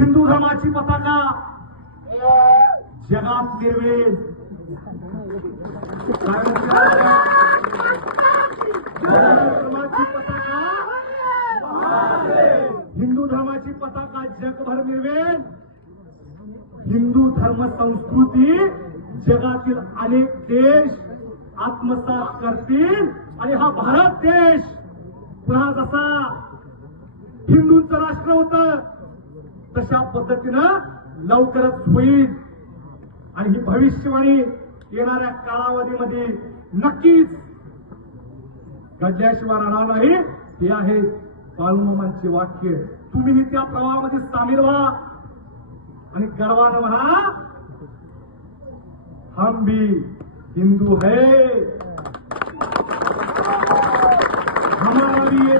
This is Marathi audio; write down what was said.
हिंदू धर्माची पताका जगात निर्वेद हिंदू धर्माची पताका जगभर निर्वेद. हिंदू धर्म संस्कृती जगातील अनेक देश आत्मसात करतील आणि हा भारत देश पुन्हा जसा हिंदूंचं राष्ट्र होतं तशा पद्धतीनं लवकरच होईल. आणि ही भविष्यवाणी येणाऱ्या कालावधीमध्ये नक्कीच घडल्याशिवाय राहणार नाही. हे आहे बाळूमामांचे वाक्य. तुम्हीही त्या प्रवाहामध्ये सामील व्हा आणि गर्वानं म्हणा, हम भी हिंदू है. हमारा भी ये